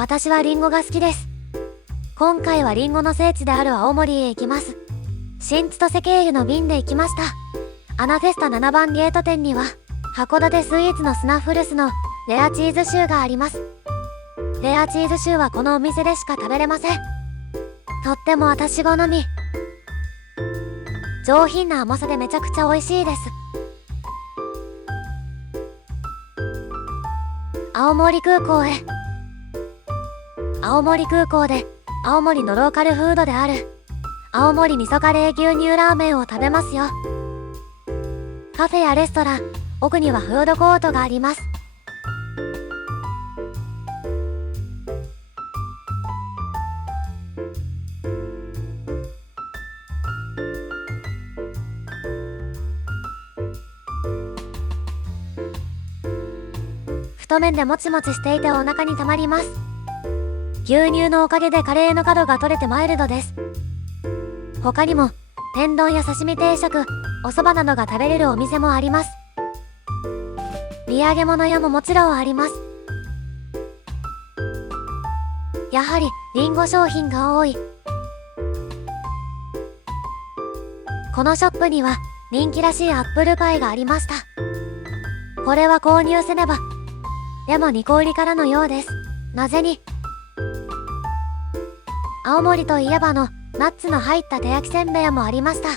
私はリンゴが好きです。今回はリンゴの聖地である青森へ行きます。新千歳経由の便で行きました。アナフェスタ7番ゲート店には、函館スイーツのスナッフルスのレアチーズシューがあります。レアチーズシューはこのお店でしか食べれません。とっても私好み。上品な甘さでめちゃくちゃ美味しいです。青森空港へ。青森空港で青森のローカルフードである青森味噌カレー牛乳ラーメンを食べますよ。カフェやレストラン、奥にはフードコートがあります。太麺でもちもちしていてお腹にたまります。牛乳のおかげでカレーの角が取れてマイルドです。他にも天丼や刺身定食、お蕎麦などが食べれるお店もあります。土産物屋ももちろんあります。やはりリンゴ商品が多い。このショップには人気らしいアップルパイがありました。これは購入せねば。でも2個売りからのようです。なぜに青森といえばのナッツの入った手焼きせんべいもありました。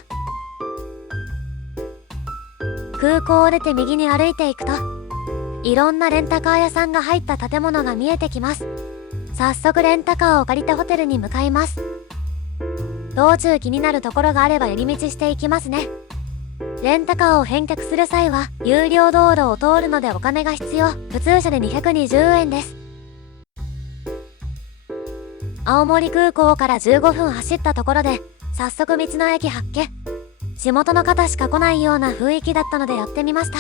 空港を出て右に歩いていくと、いろんなレンタカー屋さんが入った建物が見えてきます。早速レンタカーを借りてホテルに向かいます。道中気になるところがあれば寄り道していきますね。レンタカーを返却する際は有料道路を通るのでお金が必要。普通車で220円です。青森空港から15分走ったところで早速道の駅発見。地元の方しか来ないような雰囲気だったので寄ってみました。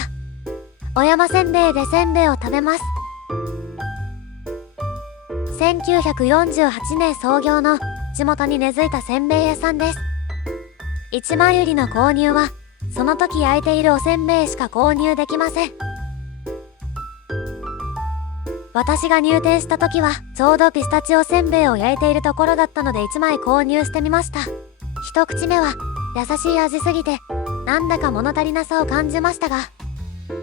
小山せんべいでせんべいを食べます。1948年創業の地元に根付いたせんべい屋さんです。1枚売りの購入はその時焼いているおせんべいしか購入できません。私が入店した時はちょうどピスタチオせんべいを焼いているところだったので1枚購入してみました。一口目は優しい味すぎてなんだか物足りなさを感じましたが、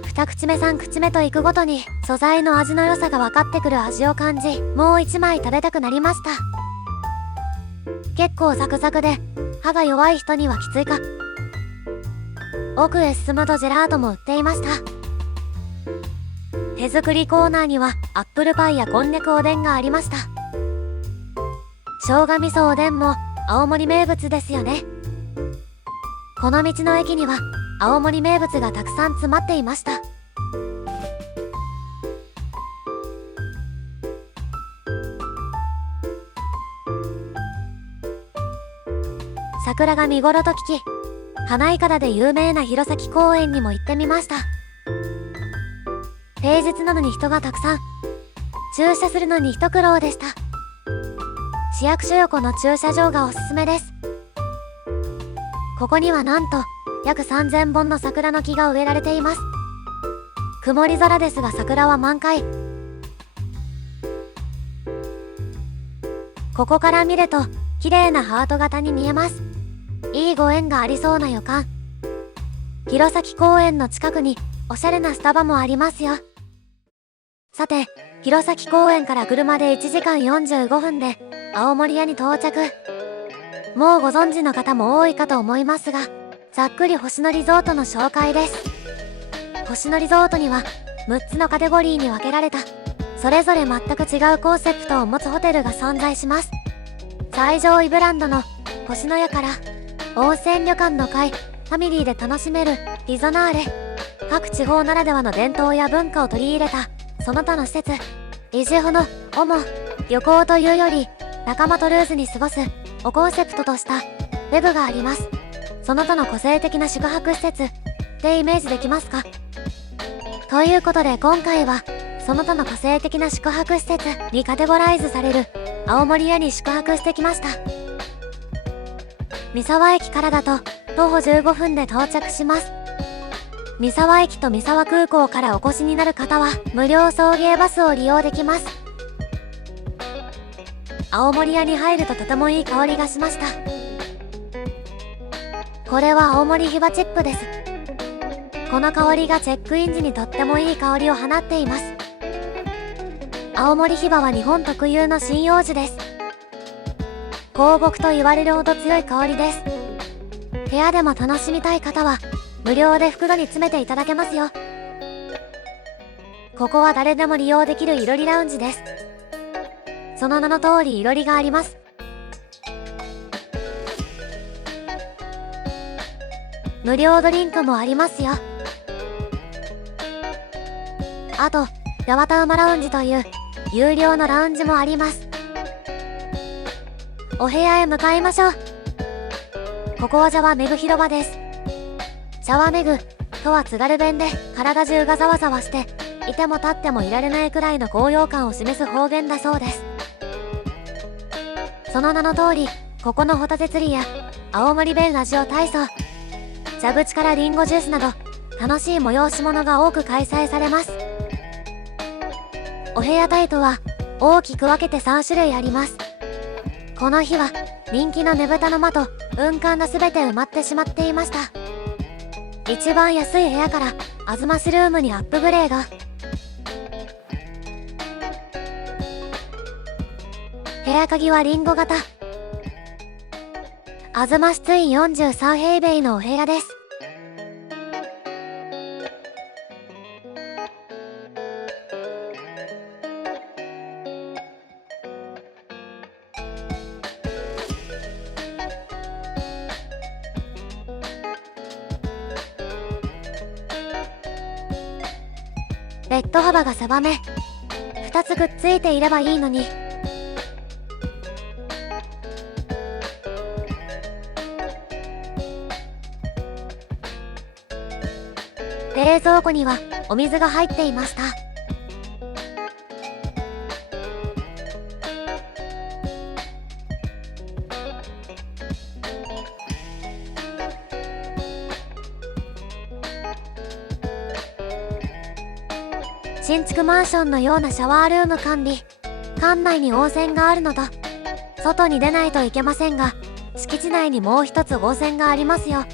二口目三口目といくごとに素材の味の良さが分かってくる味を感じ、もう1枚食べたくなりました。結構サクサクで歯が弱い人にはきついか。奥へ進むとジェラートも売っていました。手作りコーナーにはアップルパイやこんにゃくおでんがありました。生姜味噌おでんも青森名物ですよね。この道の駅には青森名物がたくさん詰まっていました。桜が見頃と聞き、花いかだで有名な弘前公園にも行ってみました。平日なのに人がたくさん。駐車するのに一苦労でした。市役所横の駐車場がおすすめです。ここにはなんと約3000本の桜の木が植えられています。曇り空ですが桜は満開。ここから見ると綺麗なハート型に見えます。いいご縁がありそうな予感。弘前公園の近くにおしゃれなスタバもありますよ。さて、弘前公園から車で1時間45分で青森屋に到着。もうご存知の方も多いかと思いますが、ざっくり星野リゾートの紹介です。星野リゾートには6つのカテゴリーに分けられた、それぞれ全く違うコンセプトを持つホテルが存在します。最上位ブランドの星野屋から、温泉旅館の会、ファミリーで楽しめるリゾナーレ、各地方ならではの伝統や文化を取り入れたその他の施設、維持法の主、旅行というより仲間とルーズに過ごすをコンセプトとしたウェブがあります。その他の個性的な宿泊施設でイメージできますか？ということで今回はその他の個性的な宿泊施設にカテゴライズされる青森屋に宿泊してきました。三沢駅からだと徒歩15分で到着します。三沢駅と三沢空港からお越しになる方は無料送迎バスを利用できます。青森屋に入るととてもいい香りがしました。これは青森ヒバチップです。この香りがチェックイン時にとってもいい香りを放っています。青森ヒバは日本特有の針葉樹です。香木と言われるほど強い香りです。部屋でも楽しみたい方は無料で袋に詰めていただけますよ。ここは誰でも利用できるいろりラウンジです。その名の通りいろりがあります。無料ドリンクもありますよ。あと、八幡馬ラウンジという有料のラウンジもあります。お部屋へ向かいましょう。ここはジャワメグ広場です。ジャワメグとは津軽弁で体中がざわざわしていても立ってもいられないくらいの高揚感を示す方言だそうです。その名の通り、ここのホタテ釣りや青森弁ラジオ体操、蛇口からリンゴジュースなど楽しい催し物が多く開催されます。お部屋タイプは大きく分けて3種類あります。この日は人気のねぶたの間と運搬が全て埋まってしまっていました。一番安い部屋からアズマスルームにアップグレード。部屋鍵はリンゴ型。アズマスツイン43平米のお部屋です。ベッド幅が狭め。2つくっついていればいいのに。冷蔵庫にはお水が入っていました。新築マンションのようなシャワールーム完備。館内に温泉があるのと、外に出ないといけませんが、敷地内にもう一つ温泉がありますよ。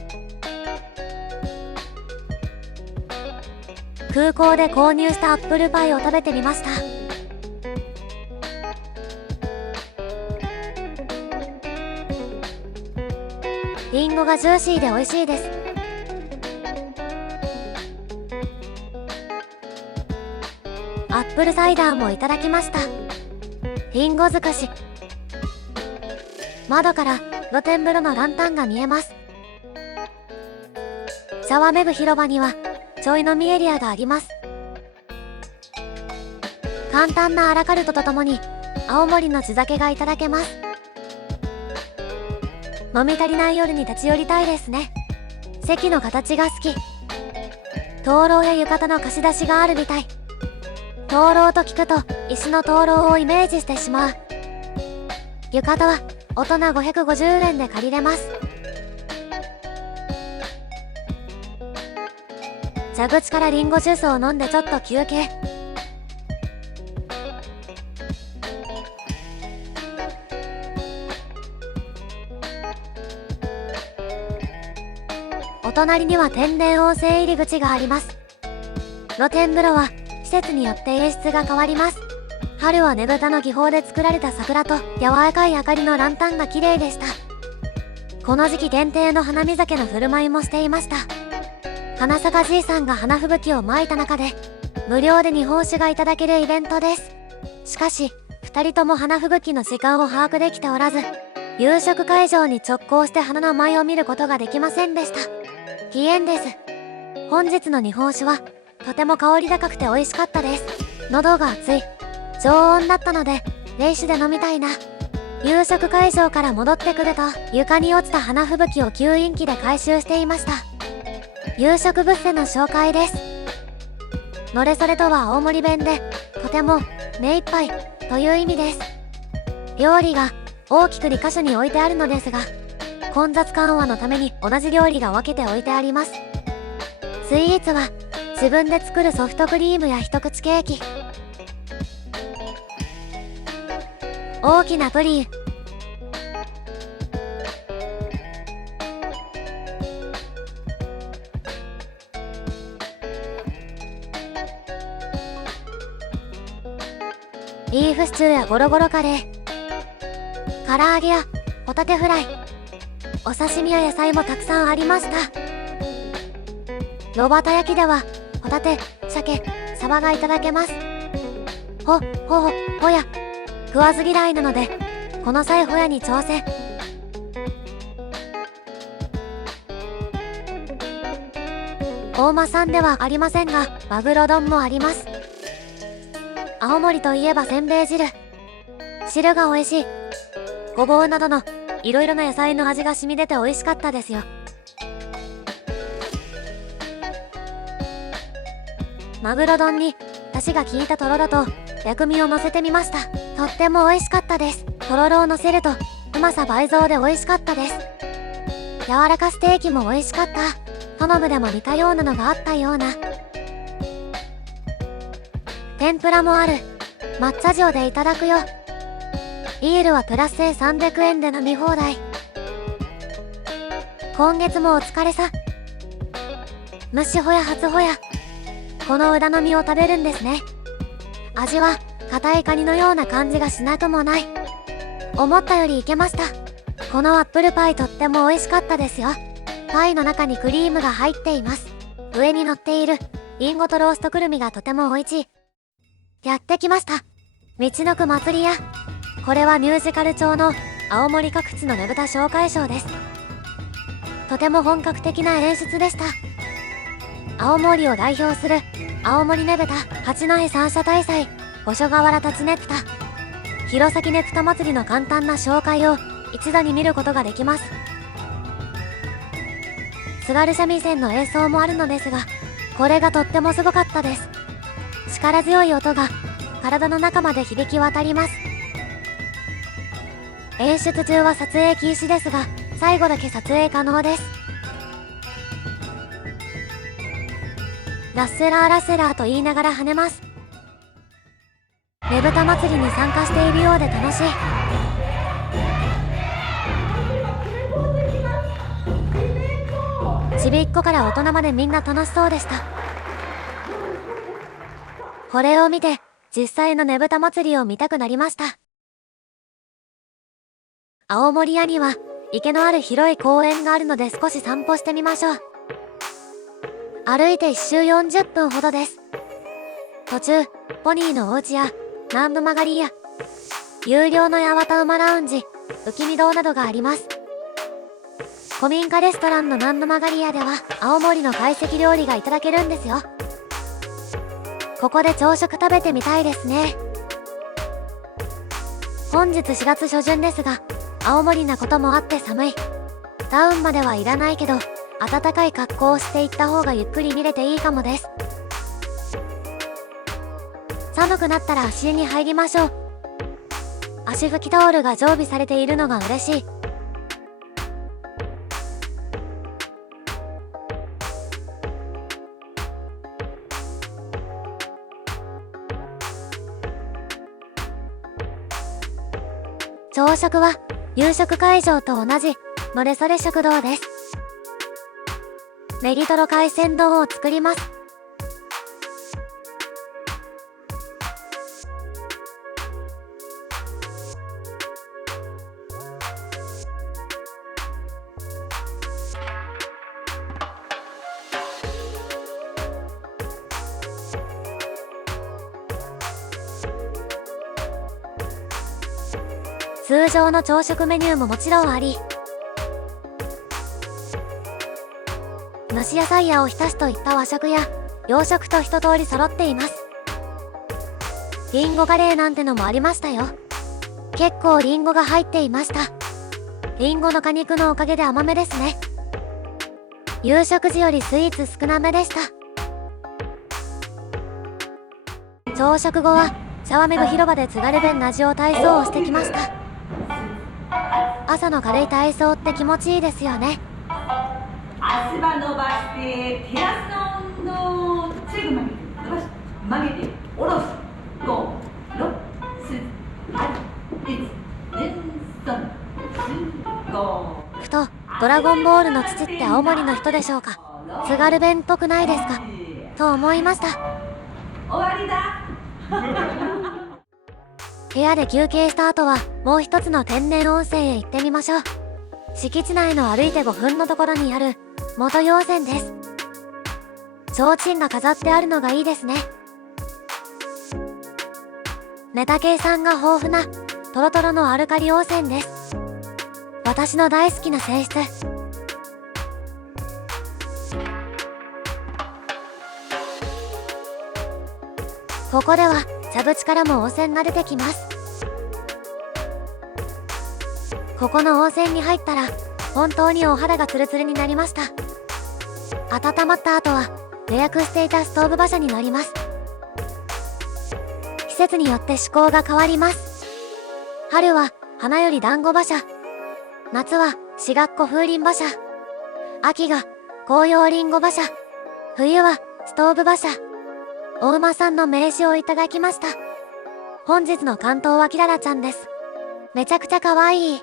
空港で購入したアップルパイを食べてみました。リンゴがジューシーで美味しいです。アップルサイダーもいただきました。リンゴ尽くし。窓から露天風呂のランタンが見えます。シャワメグ広場にはちょい飲みエリアがあります。簡単なアラカルトとともに青森の地酒がいただけます。飲み足りない夜に立ち寄りたいですね。席の形が好き。灯籠や浴衣の貸し出しがあるみたい。灯籠と聞くと石の灯籠をイメージしてしまう。浴衣は大人550円で借りれます。蛇口からリンゴジュースを飲んでちょっと休憩。お隣には天然温泉入り口があります。露天風呂は季節によって演出が変わります。春はねぶたの技法で作られた桜と柔らかい明かりのランタンが綺麗でした。この時期限定の花見酒の振る舞いもしていました。花坂じいさんが花吹雪をまいた中で無料で日本酒がいただけるイベントです。しかし2人とも花吹雪の時間を把握できておらず、夕食会場に直行して花の舞を見ることができませんでした。義援です。本日の日本酒はとても香り高くて美味しかったです。喉が熱い。常温だったので冷酒で飲みたいな。夕食会場から戻ってくると床に落ちた花吹雪を吸引機で回収していました。夕食ブッフェの紹介です。のれそれとは青森弁でとても目いっぱいという意味です。料理が大きく2箇所に置いてあるのですが、混雑緩和のために同じ料理が分けて置いてあります。スイーツは自分で作るソフトクリームや一口ケーキ。大きなプリン。ビーフシチューやゴロゴロカレー、唐揚げやホタテフライ、お刺身や野菜もたくさんありました。炉端焼きではホタテ、鮭、サバがいただけます。ほや食わず嫌いなのでこの際ホヤに挑戦。大間産ではありませんがマグロ丼もあります。青森といえばせんべい汁が美味しい。ごぼうなどのいろいろな野菜の味が染み出て美味しかったですよ。マグロ丼に出汁が効いたとろろと薬味を乗せてみました。とっても美味しかったです。とろろを乗せるとうまさ倍増で美味しかったです。柔らかステーキも美味しかった。トノブでも似たようなのがあったような。天ぷらもある。抹茶塩でいただくよ。ビールはプラス1300円で飲み放題。今月もお疲れさ。蒸しホヤ初ホヤ。この枝の実を食べるんですね。味は硬いカニのような感じがしなくもない。思ったよりいけました。このアップルパイとっても美味しかったですよ。パイの中にクリームが入っています。上に乗っているリンゴとローストくるみがとても美味しい。やってきました。道のく祭り屋。これはミュージカル調の青森各地のねぶた紹介ショーです。とても本格的な演出でした。青森を代表する青森ねぶた、八戸三社大祭、五所川原立ちねぷた、弘前ねぷた祭りの簡単な紹介を一度に見ることができます。津軽三味線の演奏もあるのですが、これがとってもすごかったです。力強い音が体の中まで響き渡ります。演出中は撮影禁止ですが、最後だけ撮影可能です。ラッセラーラッセラーと言いながら跳ねます。ねぶた祭りに参加しているようで楽しい。ちびっこから大人までみんな楽しそうでした。これを見て実際のねぶた祭りを見たくなりました。青森屋には池のある広い公園があるので少し散歩してみましょう。歩いて1周40分ほどです。途中ポニーのお家や南部曲がりや有料の八幡馬ラウンジ、浮見堂などがあります。古民家レストランの南部曲がり屋では青森の懐石料理がいただけるんですよ。ここで朝食食べてみたいですね。本日4月初旬ですが、青森なこともあって寒い。ダウンまではいらないけど、暖かい格好をしていった方がゆっくり見れていいかもです。寒くなったら足湯に入りましょう。足拭きタオルが常備されているのが嬉しい。朝食は夕食会場と同じのれそれ食堂です。ネギトロ海鮮丼を作ります。通常の朝食メニューももちろんあり、蒸し野菜やおひたしといった和食や洋食と一通り揃っています。リンゴカレーなんてのもありましたよ。結構リンゴが入っていました。リンゴの果肉のおかげで甘めですね。夕食時よりスイーツ少なめでした。朝食後はシャワメグ広場で津軽弁ラジオ体操をしてきました。朝の軽い体操って気持ちいいですよね。足場伸ばしてテラスの運動、最後まで伸ばし曲げて下ろす5、6、7、8、9、ふと、ドラゴンボールの父って青森の人でしょうか。津軽弁っぽくないですかと思いました。終わりだ。部屋で休憩した後はもう一つの天然温泉へ行ってみましょう。敷地内の歩いて5分のところにある元陽泉です。提灯が飾ってあるのがいいですね。メタ計算が豊富なトロトロのアルカリ温泉です。私の大好きな泉質。ここでは蛇口からも温泉が出てきます。ここの温泉に入ったら本当にお肌がツルツルになりました。温まった後は予約していたストーブ馬車に乗ります。季節によって趣向が変わります。春は花より団子馬車、夏は四月湖風鈴馬車、秋が紅葉リンゴ馬車、冬はストーブ馬車。お馬さんの名刺をいただきました。本日の担当はキララちゃんです。めちゃくちゃ可愛い。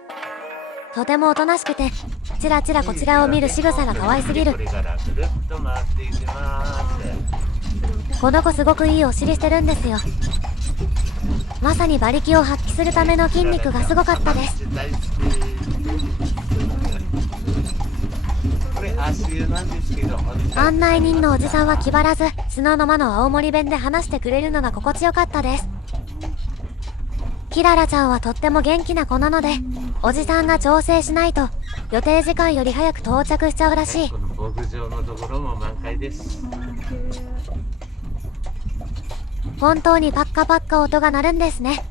とてもおとなしくて、チラチラこちらを見る仕草が可愛すぎる。この子すごくいいお尻してるんですよ。まさに馬力を発揮するための筋肉がすごかったです。案内人のおじさんは気張らず、素のままの青森弁で話してくれるのが心地よかったです。キララちゃんはとっても元気な子なので、おじさんが調整しないと予定時間より早く到着しちゃうらしい。この牧場のところも満開です。本当にパッカパッカ音が鳴るんですね。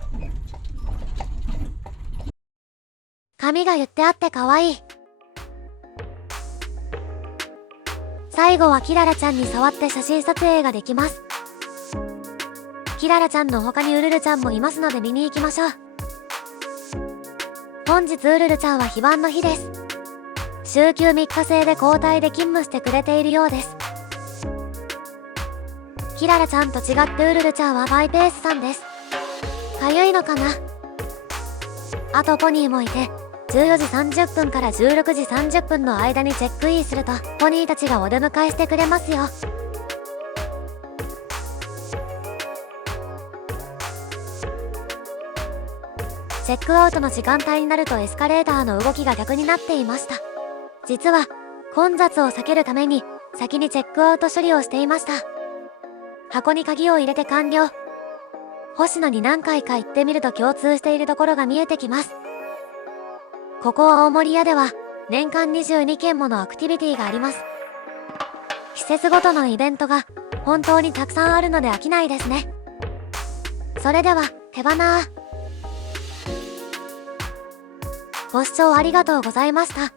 髪が言ってあって可愛い。最後はキララちゃんに触って写真撮影ができます。キララちゃんの他にウルルちゃんもいますので見に行きましょう。本日ウルルちゃんは非番の日です。週休3日制で交代で勤務してくれているようです。キララちゃんと違ってウルルちゃんはマイペースさんです。かゆいのかな。あとポニーもいて、14時30分から16時30分の間にチェックインするとポニーたちがお出迎えしてくれますよ。チェックアウトの時間帯になるとエスカレーターの動きが逆になっていました。実は混雑を避けるために先にチェックアウト処理をしていました。箱に鍵を入れて完了。星野に何回か行ってみると共通しているところが見えてきます。ここ青森屋では年間22件ものアクティビティがあります。季節ごとのイベントが本当にたくさんあるので飽きないですね。それでは手花。ご視聴ありがとうございました。